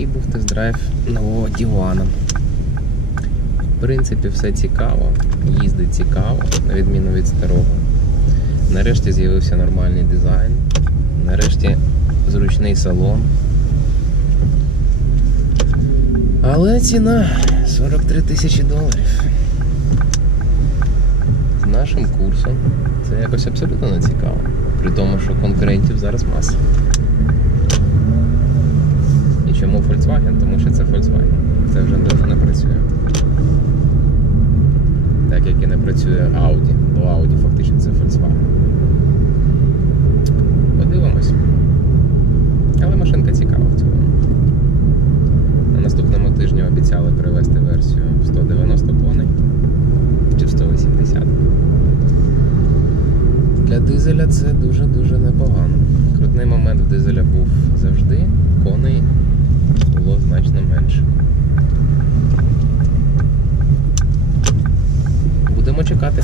такий був тест-драйв нового Дівана. В принципі, все цікаво, їздить цікаво, на відміну від старого. Нарешті з'явився нормальний дизайн. Нарешті зручний салон. Але ціна 43 тисячі доларів. З нашим курсом це якось абсолютно не цікаво. При тому, що конкурентів зараз маса. Volkswagen? Тому що це Volkswagen. Це вже довго не працює. Так як і не працює Audi, бо Audi фактично це Volkswagen. Подивимось. Але машинка цікава в цілому. На наступному тижні обіцяли привезти версію 190 коней чи 180. Для дизеля це дуже-дуже непогано. Крутний момент в дизеля був завжди, коней було значно менше. Будемо чекати.